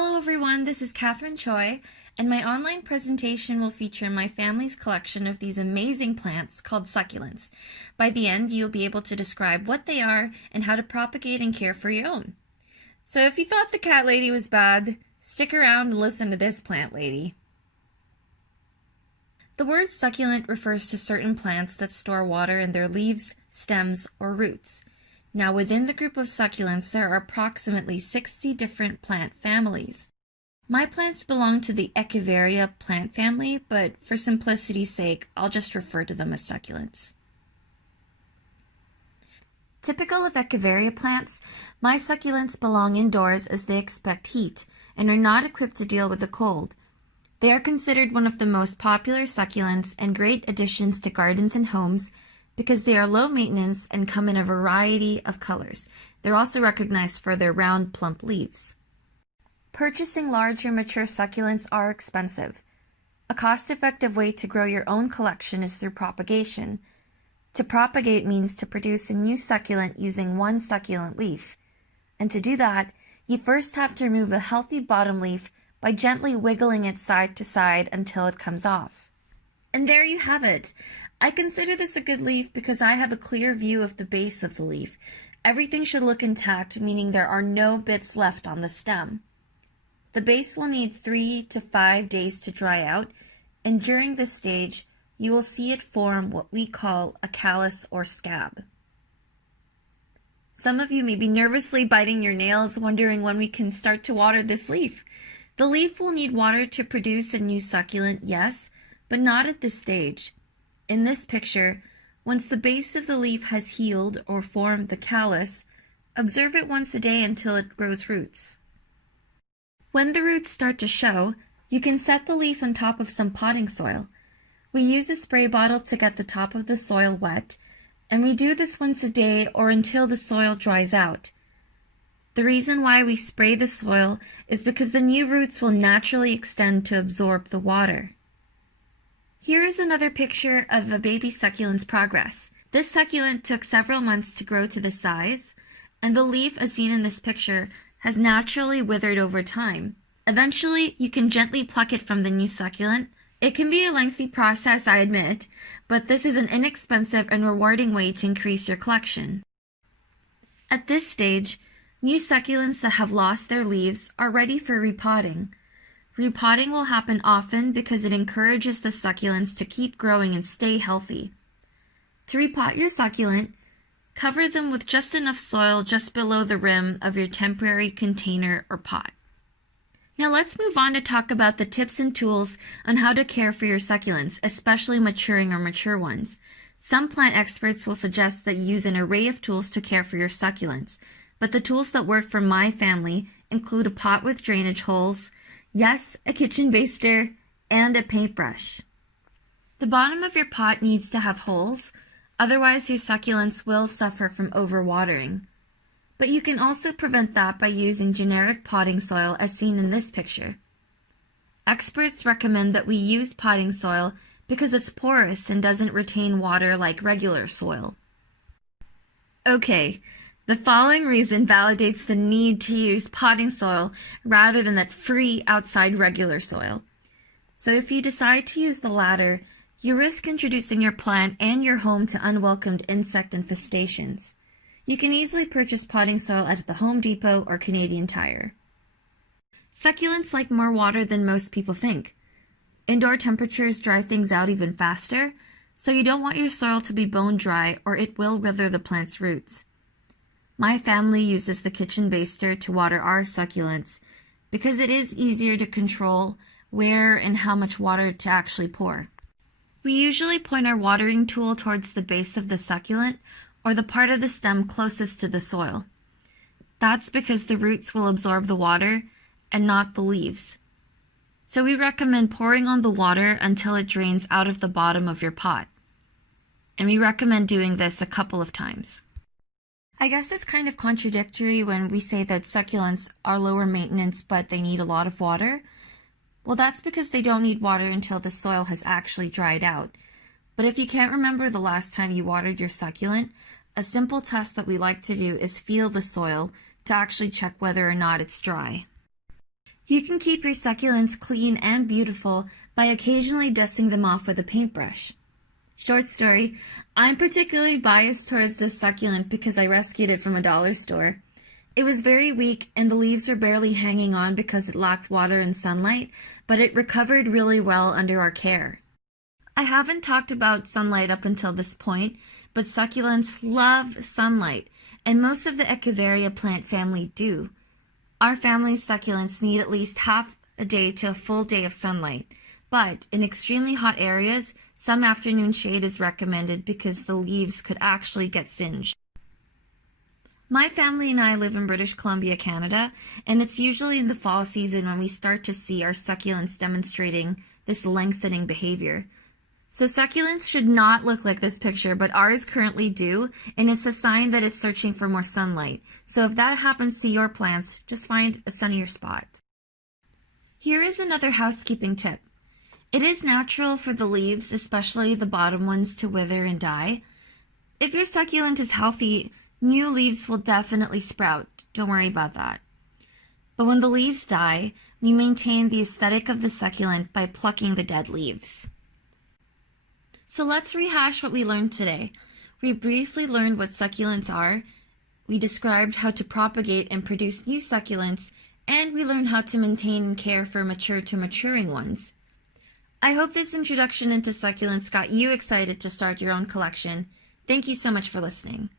Hello everyone, this is Catherine Choi, and my online presentation will feature my family's collection of these amazing plants called succulents. By the end, you'll be able to describe what they are and how to propagate and care for your own. So if you thought the cat lady was bad, stick around and listen to this plant lady. The word succulent refers to certain plants that store water in their leaves, stems, or roots. Now, within the group of succulents, there are approximately 60 different plant families. My plants belong to the Echeveria plant family, but for simplicity's sake, I'll just refer to them as succulents. Typical of Echeveria plants, my succulents belong indoors as they expect heat and are not equipped to deal with the cold. They are considered one of the most popular succulents and great additions to gardens and homes because they are low maintenance and come in a variety of colors. They're also recognized for their round, plump leaves. Purchasing larger, mature succulents are expensive. A cost-effective way to grow your own collection is through propagation. To propagate means to produce a new succulent using one succulent leaf. And to do that, you first have to remove a healthy bottom leaf by gently wiggling it side to side until it comes off. And there you have it. I consider this a good leaf because I have a clear view of the base of the leaf. Everything should look intact, meaning there are no bits left on the stem. The base will need 3 to 5 days to dry out, and during this stage, you will see it form what we call a callus or scab. Some of you may be nervously biting your nails, wondering when we can start to water this leaf. The leaf will need water to produce a new succulent, yes, but not at this stage. In this picture, once the base of the leaf has healed or formed the callus, observe it once a day until it grows roots. When the roots start to show, you can set the leaf on top of some potting soil. We use a spray bottle to get the top of the soil wet, and we do this once a day or until the soil dries out. The reason why we spray the soil is because the new roots will naturally extend to absorb the water. Here is another picture of a baby succulent's progress. This succulent took several months to grow to this size, and the leaf, as seen in this picture, has naturally withered over time. Eventually, you can gently pluck it from the new succulent. It can be a lengthy process, I admit, but this is an inexpensive and rewarding way to increase your collection. At this stage, new succulents that have lost their leaves are ready for repotting. Repotting will happen often because it encourages the succulents to keep growing and stay healthy. To repot your succulent, cover them with just enough soil just below the rim of your temporary container or pot. Now let's move on to talk about the tips and tools on how to care for your succulents, especially maturing or mature ones. Some plant experts will suggest that you use an array of tools to care for your succulents, but the tools that work for my family include a pot with drainage holes, yes, a kitchen baster, and a paintbrush. The bottom of your pot needs to have holes, otherwise your succulents will suffer from overwatering. But you can also prevent that by using generic potting soil as seen in this picture. Experts recommend that we use potting soil because it's porous and doesn't retain water like regular soil. Okay. The following reason validates the need to use potting soil rather than that free outside regular soil. So if you decide to use the latter, you risk introducing your plant and your home to unwelcomed insect infestations. You can easily purchase potting soil at the Home Depot or Canadian Tire. Succulents like more water than most people think. Indoor temperatures dry things out even faster, so you don't want your soil to be bone dry or it will wither the plant's roots. My family uses the kitchen baster to water our succulents because it is easier to control where and how much water to actually pour. We usually point our watering tool towards the base of the succulent or the part of the stem closest to the soil. That's because the roots will absorb the water and not the leaves. So we recommend pouring on the water until it drains out of the bottom of your pot. And we recommend doing this a couple of times. I guess it's kind of contradictory when we say that succulents are lower maintenance but they need a lot of water. Well, that's because they don't need water until the soil has actually dried out. But if you can't remember the last time you watered your succulent, a simple test that we like to do is feel the soil to actually check whether or not it's dry. You can keep your succulents clean and beautiful by occasionally dusting them off with a paintbrush. Short story, I'm particularly biased towards this succulent because I rescued it from a dollar store. It was very weak and the leaves were barely hanging on because it lacked water and sunlight, but it recovered really well under our care. I haven't talked about sunlight up until this point, but succulents love sunlight, and most of the Echeveria plant family do. Our family's succulents need at least half a day to a full day of sunlight, but in extremely hot areas, some afternoon shade is recommended because the leaves could actually get singed. My family and I live in British Columbia, Canada, and it's usually in the fall season when we start to see our succulents demonstrating this lengthening behavior. So succulents should not look like this picture, but ours currently do, and it's a sign that it's searching for more sunlight. So if that happens to your plants, just find a sunnier spot. Here is another housekeeping tip. It is natural for the leaves, especially the bottom ones, to wither and die. If your succulent is healthy, new leaves will definitely sprout. Don't worry about that. But when the leaves die, we maintain the aesthetic of the succulent by plucking the dead leaves. So let's rehash what we learned today. We briefly learned what succulents are, we described how to propagate and produce new succulents, and we learned how to maintain and care for mature to maturing ones. I hope this introduction into succulents got you excited to start your own collection. Thank you so much for listening.